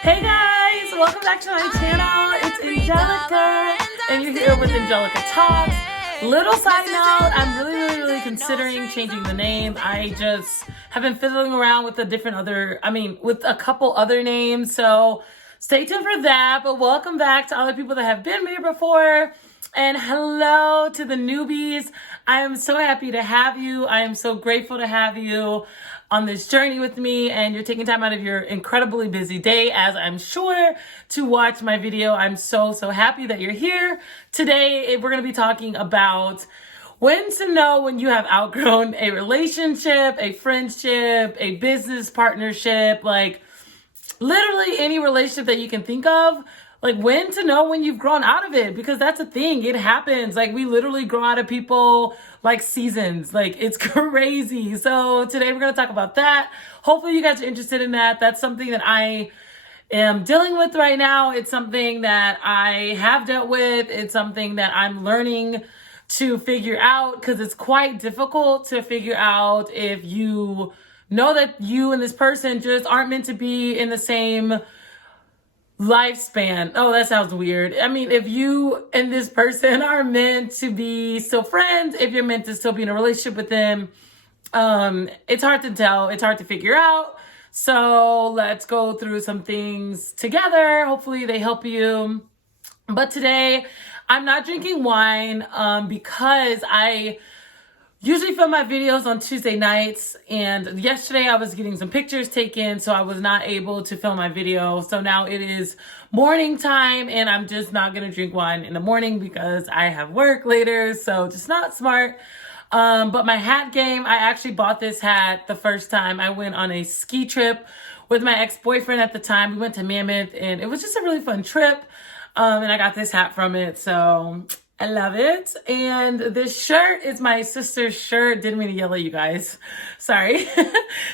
Hey guys, welcome back to my channel. It's Angelica, and you're here with Angelica Talks. Little side note, I'm really considering changing the name. I just have been fiddling around with with a couple other names, so stay tuned for that. But welcome back to all the people that have been here before, and hello to the newbies. I am so happy to have you. I am so grateful to have you on this journey with me, and you're taking time out of your incredibly busy day, as I'm sure, to watch my video. I'm so happy that you're here. Today, we're going to be talking about when to know when you have outgrown a relationship, a friendship, a business partnership, like literally any relationship that you can think of. Like when to know when you've grown out of it, because that's a thing. It happens. Like we literally grow out of people like seasons. Like it's crazy. So today we're going to talk about that. Hopefully you guys are interested in that. That's something that I am dealing with right now. It's something that I have dealt with. It's something that I'm learning to figure out, because it's quite difficult to figure out if you know that you and this person just aren't meant to be in the same lifespan. Oh, that sounds weird. I mean, if you and this person are meant to be still friends, if you're meant to still be in a relationship with them, it's hard to tell. It's hard to figure out. So let's go through some things together. Hopefully they help you. But today I'm not drinking wine, because I usually film my videos on Tuesday nights, and yesterday I was getting some pictures taken, so I was not able to film my video. So now it is morning time, and I'm just not gonna drink wine in the morning because I have work later, so just not smart. But my hat game, I actually bought this hat the first time I went on a ski trip with my ex-boyfriend at the time. We went to Mammoth, and it was just a really fun trip, and I got this hat from it, so I love it. And this shirt is my sister's shirt. Didn't mean to yell at you guys. Sorry.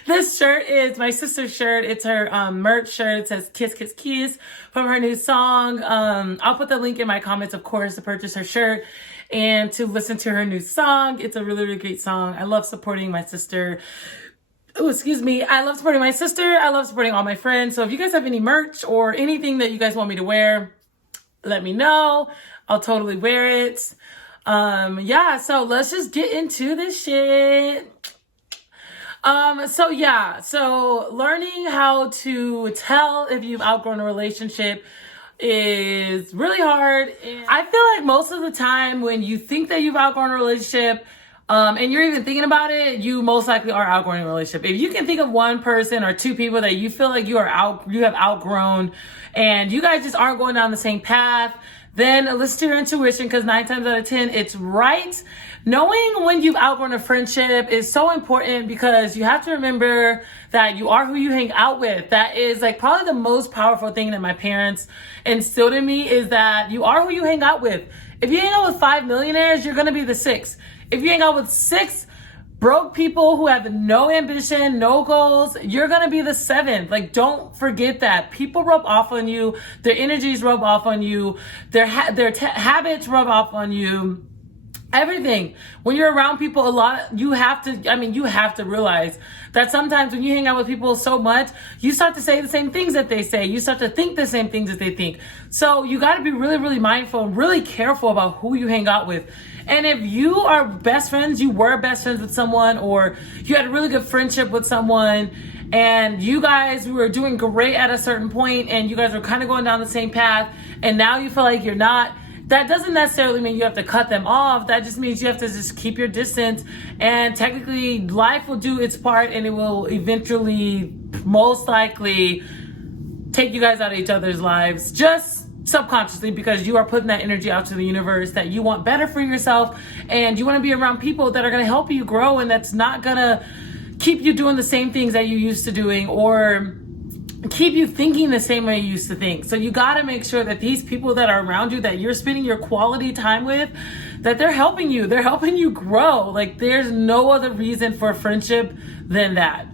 This shirt is my sister's shirt. It's her merch shirt. It says Kiss Kiss Kiss from her new song. I'll put the link in my comments, of course, to purchase her shirt and to listen to her new song. It's a really great song. I love supporting my sister. Oh, excuse me. I love supporting my sister. I love supporting all my friends. So if you guys have any merch or anything that you guys want me to wear, let me know. I'll totally wear it. So let's just get into this shit. So learning how to tell if you've outgrown a relationship is really hard. And I feel like most of the time when you think that you've outgrown a relationship, and you're even thinking about it, you most likely are outgrowing a relationship. If you can think of one person or two people that you feel like you have outgrown, and you guys just aren't going down the same path, then listen to your intuition, because 9 times out of 10, it's right. Knowing when you've outgrown a friendship is so important, because you have to remember that you are who you hang out with. That is like probably the most powerful thing that my parents instilled in me, is that you are who you hang out with. If you hang out with 5 millionaires, you're going to be the 6. If you hang out with 6 broke people who have no ambition, no goals, you're gonna be the 7th. Like, don't forget that. People rub off on you. Their energies rub off on you. Their habits rub off on you. Everything. When you're around people a lot, you have to realize that sometimes when you hang out with people so much, you start to say the same things that they say. You start to think the same things that they think. So you got to be really mindful and really careful about who you hang out with. And if you are best friends, you were best friends with someone, or you had a really good friendship with someone, and you guys were doing great at a certain point, and you guys were kind of going down the same path, and now you feel like you're not, that doesn't necessarily mean you have to cut them off. That just means you have to just keep your distance, and technically life will do its part, and it will eventually, most likely, take you guys out of each other's lives, just subconsciously, because you are putting that energy out to the universe that you want better for yourself, and you want to be around people that are going to help you grow, and that's not going to keep you doing the same things that you used to doing, or keep you thinking the same way you used to think. So you got to make sure that these people that are around you, that you're spending your quality time with, that they're helping you grow. Like, there's no other reason for a friendship than that.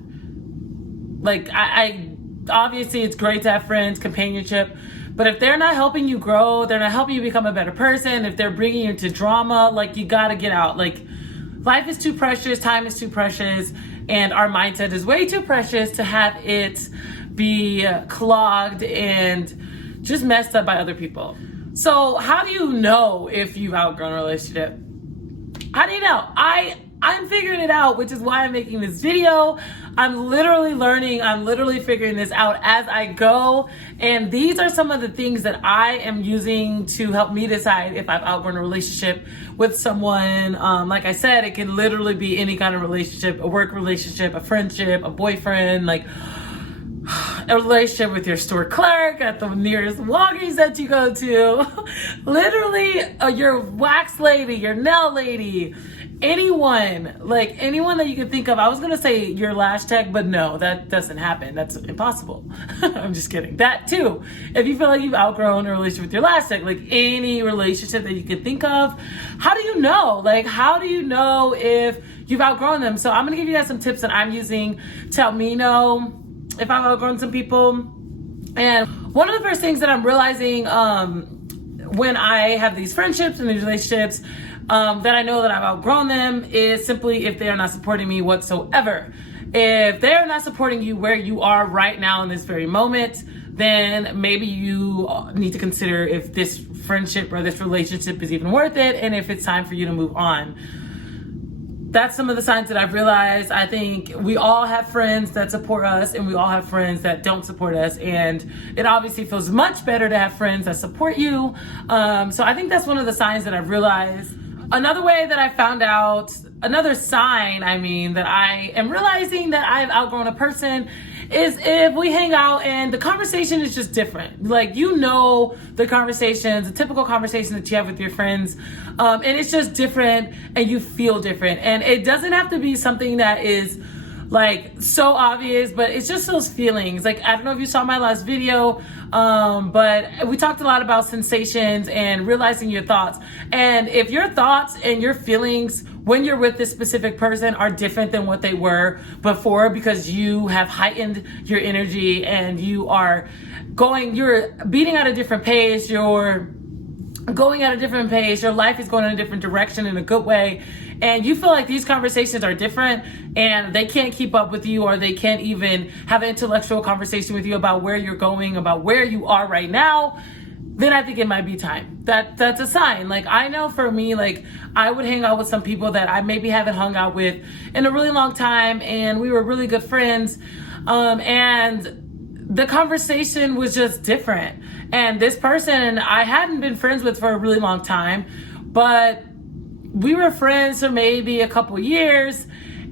Like, I obviously it's great to have friends, companionship, but if they're not helping you grow, they're not helping you become a better person, if they're bringing you into drama, like, you got to get out. Like, life is too precious, time is too precious, and our mindset is way too precious to have it be clogged and just messed up by other people. So how do you know if you've outgrown a relationship? How do you know? I'm figuring it out, which is why I'm making this video. I'm literally learning. I'm literally figuring this out as I go. And these are some of the things that I am using to help me decide if I've outgrown a relationship with someone. Like I said, it can literally be any kind of relationship, a work relationship, a friendship, a boyfriend, like a relationship with your store clerk at the nearest Walgreens that you go to. Literally, your wax lady, your nail lady, anyone that you can think of. I was gonna say your lash tech, but no, that doesn't happen. That's impossible. I'm just kidding. That too. If you feel like you've outgrown a relationship with your lash tech, like any relationship that you can think of, how do you know? Like, how do you know if you've outgrown them? So I'm gonna give you guys some tips that I'm using to help me know if I've outgrown some people. And one of the first things that I'm realizing when I have these friendships and these relationships that I know that I've outgrown them is simply if they are not supporting me whatsoever. If they're not supporting you where you are right now in this very moment, then maybe you need to consider if this friendship or this relationship is even worth it, and if it's time for you to move on. That's some of the signs that I've realized. I think we all have friends that support us and we all have friends that don't support us. And it obviously feels much better to have friends that support you. So I think that's one of the signs that I've realized. Another way that I found out, another sign, that I am realizing that I've outgrown a person is if we hang out and the conversation is just different. Like, the conversations, the typical conversation that you have with your friends, and it's just different and you feel different. And it doesn't have to be something that is like so obvious, but it's just those feelings. Like, I don't know if you saw my last video, but we talked a lot about sensations and realizing your thoughts. And if your thoughts and your feelings when you're with this specific person are different than what they were before, because you have heightened your energy and you're beating at a different pace, you're going at a different pace, your life is going in a different direction in a good way, and you feel like these conversations are different and they can't keep up with you, or they can't even have an intellectual conversation with you about where you're going, about where you are right now, then I think it might be time. That's a sign. Like, I know for me, like, I would hang out with some people that I maybe haven't hung out with in a really long time, and we were really good friends, and the conversation was just different. And this person I hadn't been friends with for a really long time, but we were friends for maybe a couple years,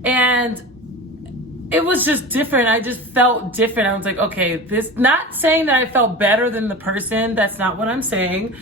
and it was just different. I just felt different. I was like, okay, not saying that I felt better than the person. That's not what I'm saying.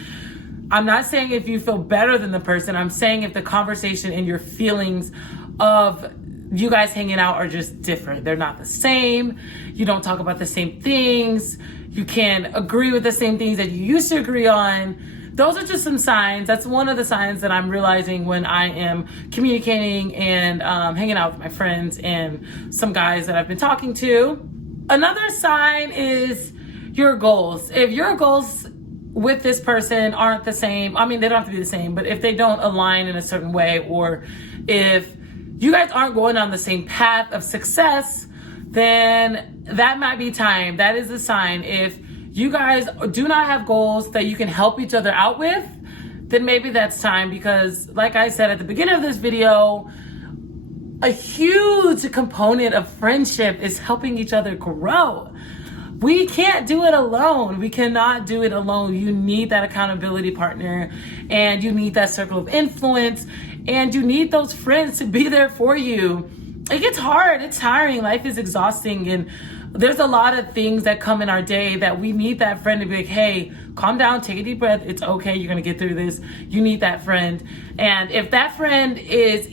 I'm not saying if you feel better than the person. I'm saying if the conversation and your feelings of you guys hanging out are just different. They're not the same. You don't talk about the same things. You can't agree with the same things that you used to agree on. Those are just some signs. That's one of the signs that I'm realizing when I am communicating and hanging out with my friends and some guys that I've been talking to. Another sign is your goals. If your goals with this person aren't the same, they don't have to be the same, but if they don't align in a certain way, or if you guys aren't going on the same path of success, then that might be time. That is a sign. If you guys do not have goals that you can help each other out with, then maybe that's time, because like I said at the beginning of this video, a huge component of friendship is helping each other grow. We can't do it alone. We cannot do it alone. You need that accountability partner, and you need that circle of influence, and you need those friends to be there for you. It gets hard. It's tiring. Life is exhausting, and there's a lot of things that come in our day that we need that friend to be like, hey, calm down, take a deep breath. It's okay. You're going to get through this. You need that friend. And if that friend is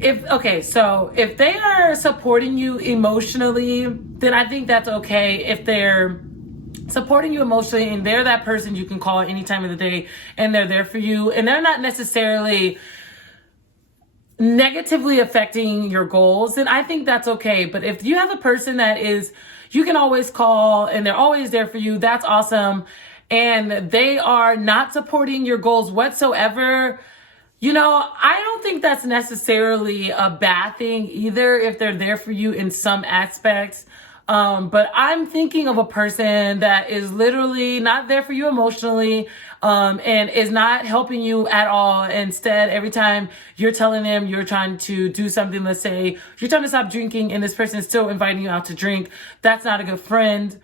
if they are supporting you emotionally, then I think that's okay. If they're supporting you emotionally and they're that person you can call at any time of the day and they're there for you, and they're not necessarily negatively affecting your goals, then I think that's okay. But if you have a person that you can always call and they're always there for you, that's awesome, and they are not supporting your goals whatsoever, I don't think that's necessarily a bad thing either, if they're there for you in some aspects. But I'm thinking of a person that is literally not there for you emotionally, and is not helping you at all. Instead, every time you're telling them you're trying to do something, let's say you're trying to stop drinking and this person is still inviting you out to drink, that's not a good friend.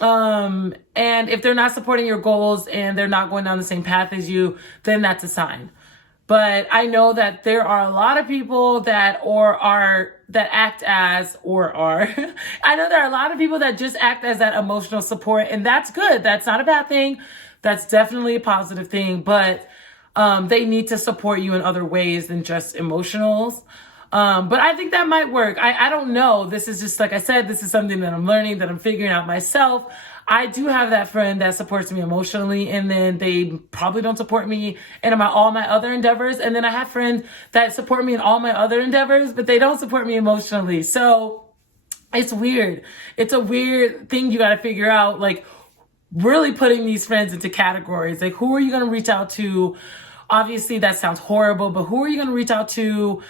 And if they're not supporting your goals and they're not going down the same path as you, then that's a sign. But I know that there are a lot of people that act as I know there are a lot of people that just act as that emotional support, and that's good. That's not a bad thing. That's definitely a positive thing, but they need to support you in other ways than just emotionals. But I think that might work. I don't know. This is just, like I said, this is something that I'm learning, that I'm figuring out myself. I do have that friend that supports me emotionally, and then they probably don't support me in all my other endeavors. And then I have friends that support me in all my other endeavors, but they don't support me emotionally. So it's weird. It's a weird thing you got to figure out, like really putting these friends into categories. Like, who are you going to reach out to? Obviously, that sounds horrible, but who are you going to reach out to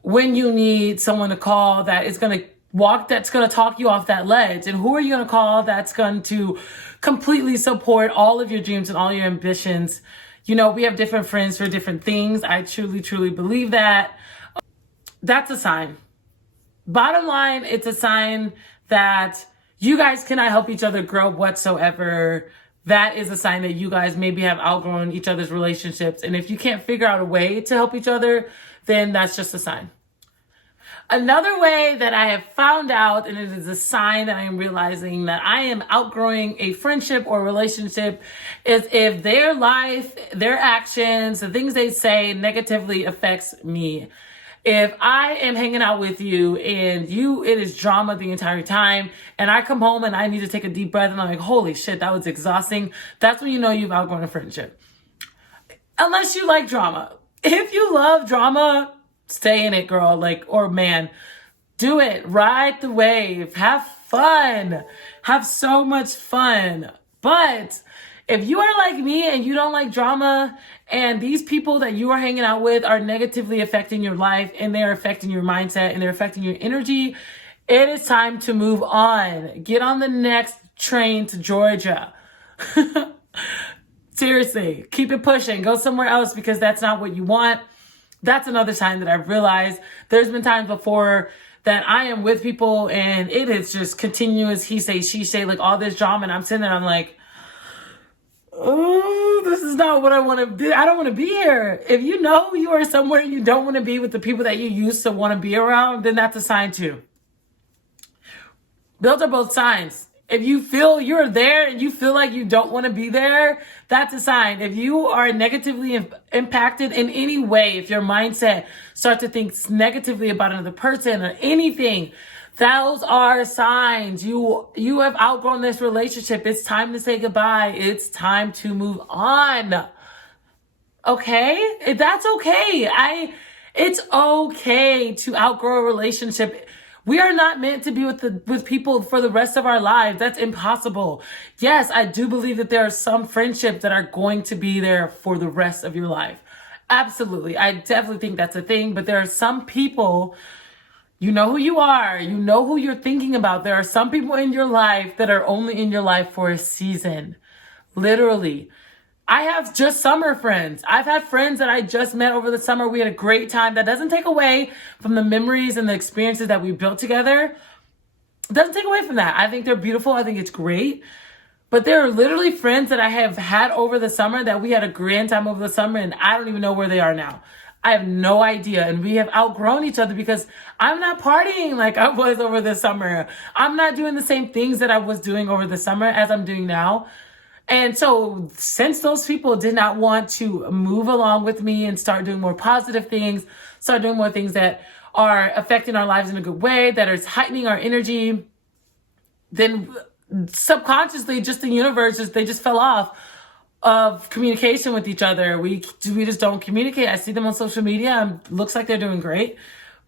when you need someone to call that's going to talk you off that ledge? And who are you going to call that's going to completely support all of your dreams and all your ambitions? You know, we have different friends for different things. I truly, truly believe that. That's a sign. Bottom line, it's a sign that you guys cannot help each other grow whatsoever. That is a sign that you guys maybe have outgrown each other's relationships. And if you can't figure out a way to help each other, then that's just a sign. Another way that I have found out, and it is a sign that I am realizing that I am outgrowing a friendship or relationship, is if their life, their actions, the things they say negatively affects me. If I am hanging out with you and it is drama the entire time, and I come home and I need to take a deep breath and I'm like, holy shit, that was exhausting, that's when you know you've outgrown a friendship. Unless you like drama. If you love drama, stay in it, girl, or man. Do it. Ride the wave. Have fun. Have so much fun. But if you are like me and you don't like drama, and these people that you are hanging out with are negatively affecting your life, and they're affecting your mindset, and they're affecting your energy, it is time to move on. Get on the next train to Georgia. Seriously, keep it pushing. Go somewhere else, because that's not what you want. That's another sign that I've realized. There's been times before that I am with people and it is just continuous he say, she say, like all this drama, and I'm sitting there, I'm like, oh, this is not what I want to be. I don't want to be here. If you know you are somewhere and you don't want to be with the people that you used to want to be around, then that's a sign too. Those are both signs. If you feel you're there and you feel like you don't want to be there, that's a sign. If you are negatively impacted in any way, if your mindset starts to think negatively about another person or anything, those are signs. You have outgrown this relationship. It's time to say goodbye. It's time to move on. Okay? That's okay. It's okay to outgrow a relationship. We are not meant to be with people for the rest of our lives. That's impossible. Yes, I do believe that there are some friendships that are going to be there for the rest of your life. Absolutely. I definitely think that's a thing. But there are some people, you know who you are. You know who you're thinking about. There are some people in your life that are only in your life for a season. Literally. I have just summer friends. I've had friends that I just met over the summer. We had a great time. That doesn't take away from the memories and the experiences that we built together. It doesn't take away from that. I think they're beautiful. I think it's great. But there are literally friends that I have had over the summer that we had a grand time over the summer, and I don't even know where they are now. I have no idea. And we have outgrown each other because I'm not partying like I was over the summer. I'm not doing the same things that I was doing over the summer as I'm doing now. And so since those people did not want to move along with me and start doing more positive things, start doing more things that are affecting our lives in a good way, that is heightening our energy, then subconsciously just the universe, they just fell off of communication with each other. We just don't communicate. I see them on social media and looks like they're doing great,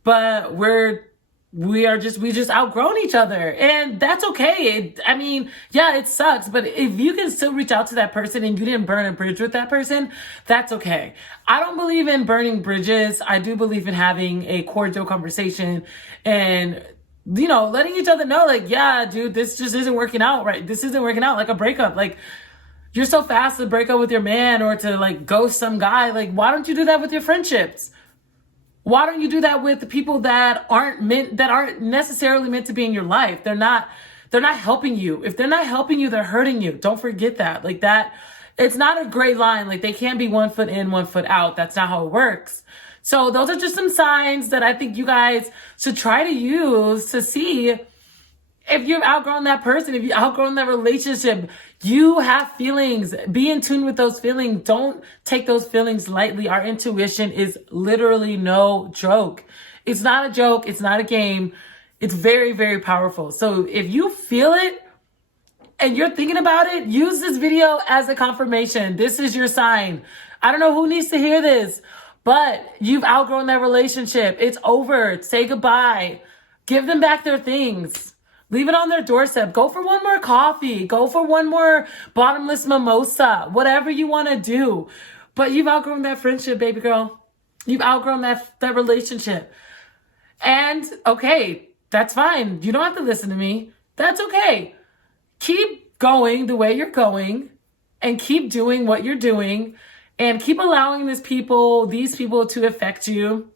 but we just outgrown each other, and that's okay. It sucks, but if you can still reach out to that person and you didn't burn a bridge with that person, that's okay. I don't believe in burning bridges. I do believe in having a cordial conversation and letting each other know, like, yeah, dude, this just isn't working out, right? This isn't working out, like a breakup. Like, you're so fast to break up with your man or to like ghost some guy. Like, why don't you do that with your friendships? Why don't you do that with the people that aren't necessarily meant to be in your life? They're not helping you. If they're not helping you, they're hurting you. Don't forget that. Like that, it's not a gray line. Like they can't be 1 foot in, 1 foot out. That's not how it works. So those are just some signs that I think you guys should try to use to see if you've outgrown that person, if you've outgrown that relationship. You have feelings. Be in tune with those feelings. Don't take those feelings lightly. Our intuition is literally no joke. It's not a joke. It's not a game. It's very, very powerful. So if you feel it and you're thinking about it, use this video as a confirmation. This is your sign. I don't know who needs to hear this, but you've outgrown that relationship. It's over. Say goodbye. Give them back their things. Leave it on their doorstep. Go for one more coffee. Go for one more bottomless mimosa. Whatever you want to do. But you've outgrown that friendship, baby girl. You've outgrown that relationship. And okay, that's fine. You don't have to listen to me. That's okay. Keep going the way you're going and keep doing what you're doing and keep allowing these people to affect you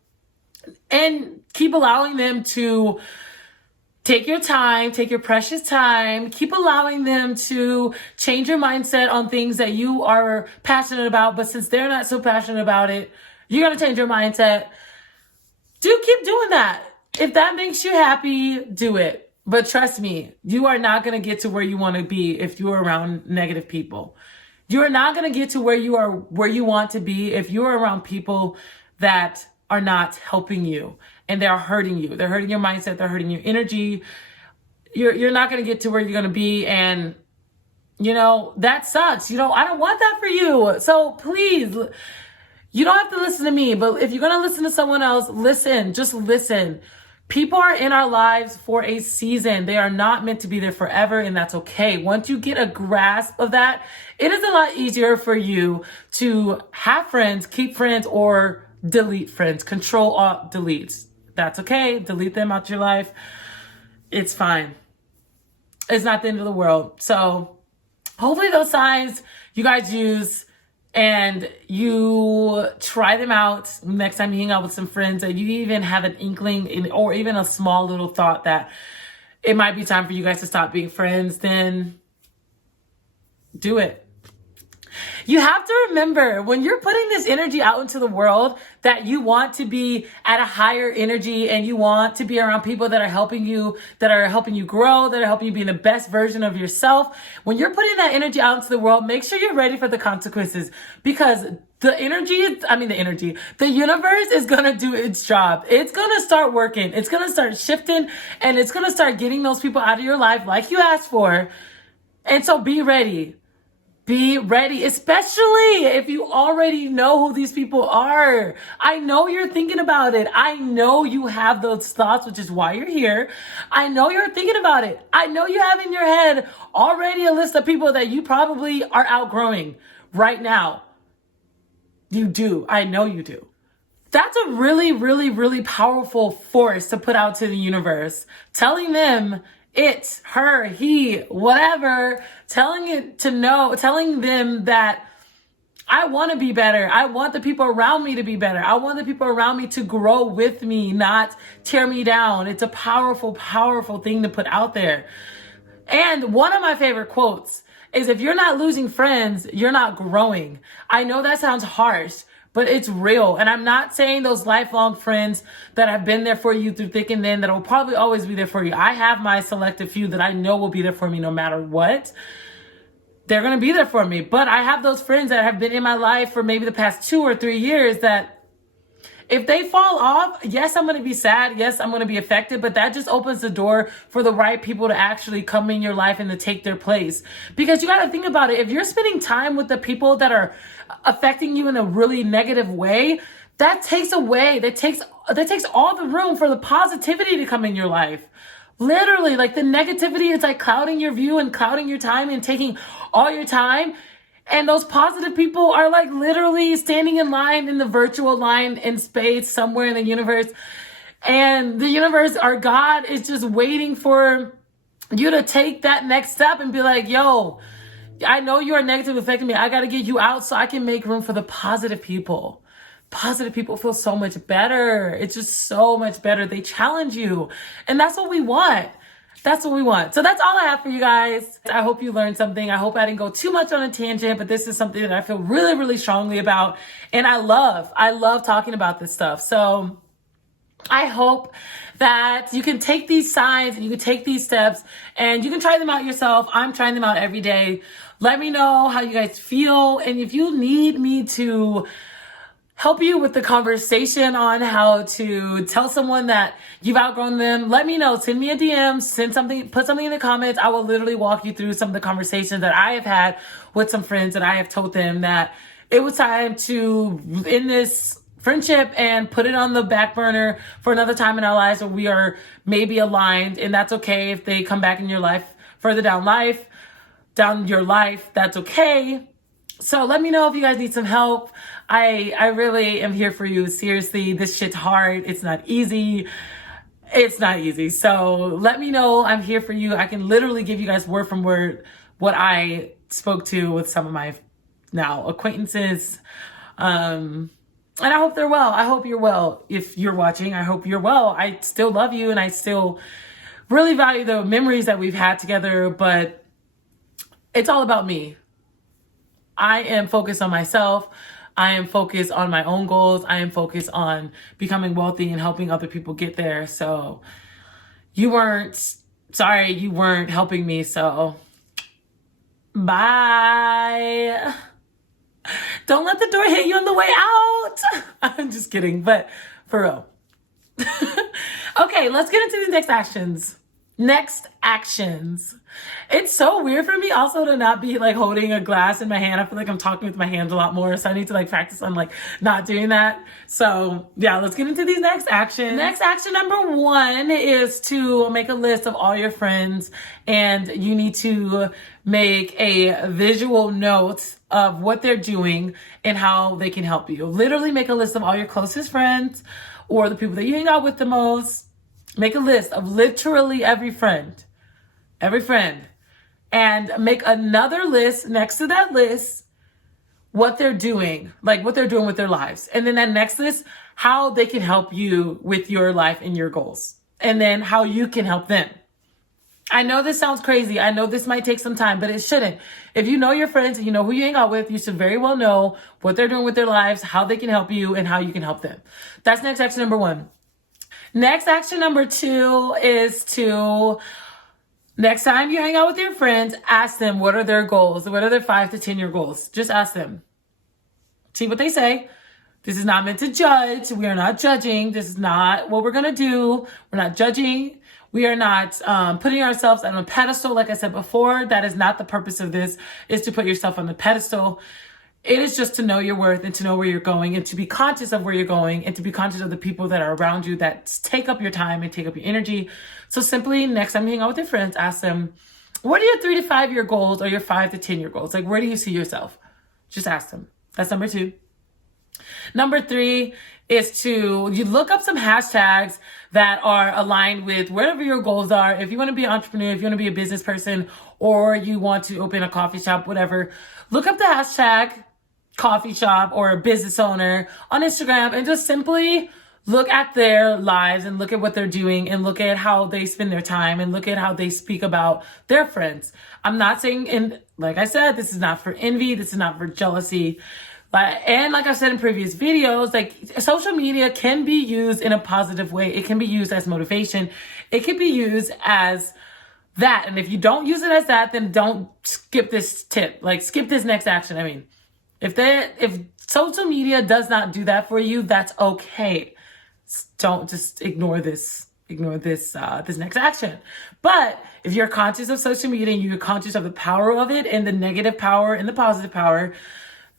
and keep allowing them to take your time, take your precious time, keep allowing them to change your mindset on things that you are passionate about, but since they're not so passionate about it, you're going to change your mindset. Keep doing that. If that makes you happy, do it. But trust me, you are not going to get to where you want to be if you're around negative people. You are not going to get to where you want to be if you're around people that are not helping you and they're hurting you. They're hurting your mindset. They're hurting your energy. You're not going to get to where you're going to be. And, that sucks. I don't want that for you. So please, you don't have to listen to me, but if you're going to listen to someone else, listen, just listen. People are in our lives for a season. They are not meant to be there forever, and that's okay. Once you get a grasp of that, it is a lot easier for you to have friends, keep friends, or delete friends. Control Alt deletes. That's okay. Delete them out your life. It's fine. It's not the end of the world. So hopefully those signs you guys use and you try them out next time you hang out with some friends, and you even have an inkling or even a small little thought that it might be time for you guys to stop being friends, then do it. You have to remember when you're putting this energy out into the world that you want to be at a higher energy and you want to be around people that are helping you grow, that are helping you be the best version of yourself. When you're putting that energy out into the world, make sure you're ready for the consequences, because the universe is going to do its job. It's going to start working. It's going to start shifting, and it's going to start getting those people out of your life like you asked for. And so be ready. Be ready, especially if you already know who these people are. I know you're thinking about it. I know you have those thoughts, which is why you're here. I know you're thinking about it. I know you have in your head already a list of people that you probably are outgrowing right now. You do. I know you do. That's a really, really, really powerful force to put out to the universe. Telling them it, her, he, whatever, telling them that I want to be better. I want the people around me to be better. I want the people around me to grow with me, not tear me down. It's a powerful, powerful thing to put out there. And one of my favorite quotes is, if you're not losing friends, you're not growing. I know that sounds harsh, but it's real. And I'm not saying those lifelong friends that have been there for you through thick and thin, that will probably always be there for you. I have my selective few that I know will be there for me no matter what. They're going to be there for me. But I have those friends that have been in my life for maybe the past 2 or 3 years that if they fall off, yes, I'm going to be sad. Yes, I'm going to be affected, but that just opens the door for the right people to actually come in your life and to take their place. Because you got to think about it. If you're spending time with the people that are affecting you in a really negative way, that takes all the room for the positivity to come in your life. Literally, like the negativity is like clouding your view and clouding your time and taking all your time. And those positive people are like literally standing in line in the virtual line in space somewhere in the universe. And the universe, our God, is just waiting for you to take that next step and be like, yo, I know you are negatively affecting me. I got to get you out so I can make room for the positive people. Positive people feel so much better. It's just so much better. They challenge you. And that's what we want. That's what we want. So that's all I have for you guys. I hope you learned something. I hope I didn't go too much on a tangent, but this is something that I feel really, really strongly about. And I love talking about this stuff. So I hope that you can take these signs and you can take these steps and you can try them out yourself. I'm trying them out every day. Let me know how you guys feel. And if you need me to help you with the conversation on how to tell someone that you've outgrown them, let me know. Send me a DM, put something in the comments. I will literally walk you through some of the conversations that I have had with some friends that I have told them that it was time to end this friendship and put it on the back burner for another time in our lives where we are maybe aligned. And that's okay if they come back in your life further down your life, that's okay. So let me know if you guys need some help. I really am here for you. Seriously, this shit's hard. It's not easy. It's not easy. So let me know. I'm here for you. I can literally give you guys word from word what I spoke to with some of my now acquaintances. And I hope they're well. I hope you're well. If you're watching, I hope you're well. I still love you and I still really value the memories that we've had together, but it's all about me. I am focused on myself. I am focused on my own goals. I am focused on becoming wealthy and helping other people get there. So you weren't helping me. So bye. Don't let the door hit you on the way out. I'm just kidding, but for real. Okay, let's get into the next actions. It's so weird for me also to not be like holding a glass in my hand. I feel like I'm talking with my hands a lot more. So I need to like practice on like not doing that. So yeah, let's get into these next actions. Next action number 1 is to make a list of all your friends, and you need to make a visual note of what they're doing and how they can help you. Literally make a list of all your closest friends or the people that you hang out with the most. Make a list of literally every friend, and make another list next to that list, what they're doing, like what they're doing with their lives. And then that next list, how they can help you with your life and your goals, and then how you can help them. I know this sounds crazy. I know this might take some time, but it shouldn't. If you know your friends and you know who you hang out with, you should very well know what they're doing with their lives, how they can help you, and how you can help them. That's next action number 1. Next action number 2 is to, next time you hang out with your friends, ask them what are their goals. What are their 5 to 10 year goals? Just ask them. See what they say. This is not meant to judge. We are not judging. This is not what we're going to do. We're not judging. We are not putting ourselves on a pedestal. Like I said before, that is not the purpose of this, is to put yourself on the pedestal. It is just to know your worth and to know where you're going and to be conscious of where you're going and to be conscious of the people that are around you that take up your time and take up your energy. So simply next time you hang out with your friends, ask them, what are your 3 to 5 year goals or your 5 to 10 year goals? Like, where do you see yourself? Just ask them. That's number 2. Number 3 is to you look up some hashtags that are aligned with whatever your goals are. If you want to be an entrepreneur, if you want to be a business person, or you want to open a coffee shop, whatever, look up the hashtag coffee shop or a business owner on Instagram and just simply look at their lives and look at what they're doing and look at how they spend their time and look at how they speak about their friends. I'm not saying, and like I said, this is not for envy. This is not for jealousy. And like I said in previous videos, like social media can be used in a positive way. It can be used as motivation. It can be used as that. And if you don't use it as that, then don't skip this tip. Like skip this next action. I mean, if social media does not do that for you, that's okay. Don't just ignore this next action. But if you're conscious of social media and you're conscious of the power of it and the negative power and the positive power,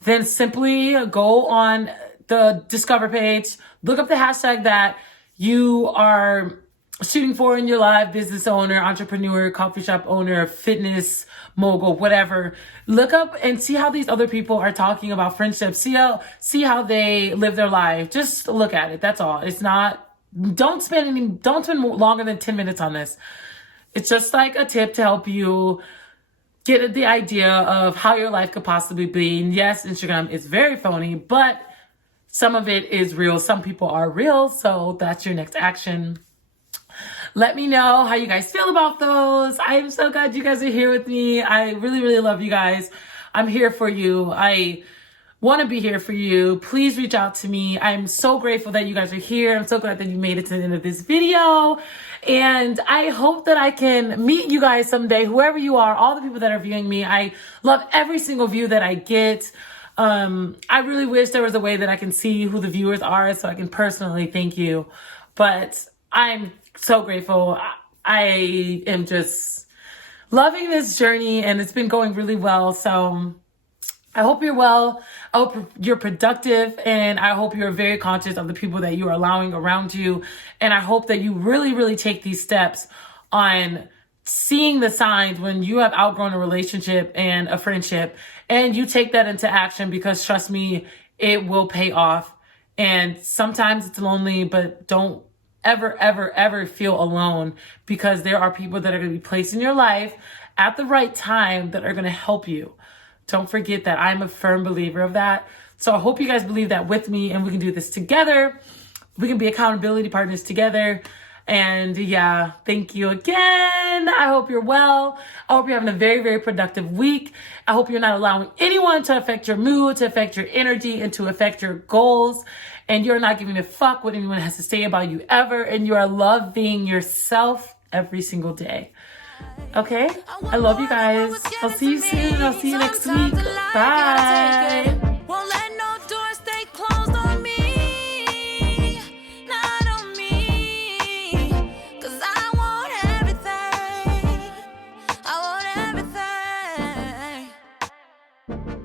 then simply go on the Discover page, look up the hashtag that you are shooting for in your life, business owner, entrepreneur, coffee shop owner, fitness mogul, whatever. Look up and see how these other people are talking about friendship. See how they live their life. Just look at it. That's all. It's not don't spend longer than 10 minutes on this. It's just like a tip to help you get the idea of how your life could possibly be. And yes, Instagram is very phony, but some of it is real. Some people are real. So that's your next action. Let me know how you guys feel about those. I'm so glad you guys are here with me. I really, really love you guys. I'm here for you. I want to be here for you. Please reach out to me. I'm so grateful that you guys are here. I'm so glad that you made it to the end of this video. And I hope that I can meet you guys someday, whoever you are, all the people that are viewing me. I love every single view that I get. I really wish there was a way that I can see who the viewers are so I can personally thank you. But I'm so grateful. I am just loving this journey and it's been going really well. So I hope you're well. I hope you're productive, and I hope you're very conscious of the people that you are allowing around you. And I hope that you really, really take these steps on seeing the signs when you have outgrown a relationship and a friendship, and you take that into action, because trust me, it will pay off. And sometimes it's lonely, but don't ever, ever, ever feel alone, because there are people that are going to be placed in your life at the right time that are going to help you. Don't forget that. I'm a firm believer of that. So I hope you guys believe that with me, and we can do this together. We can be accountability partners together. And yeah, thank you again. I hope you're well. I hope you're having a very, very productive week. I hope you're not allowing anyone to affect your mood, to affect your energy, and to affect your goals. And you're not giving a fuck what anyone has to say about you ever. And you are loving yourself every single day. Okay? I love you guys. I'll see you soon. I'll see you next week. Bye. Won't let no doors stay closed on me. Not on me. 'Cause I want everything. I want everything.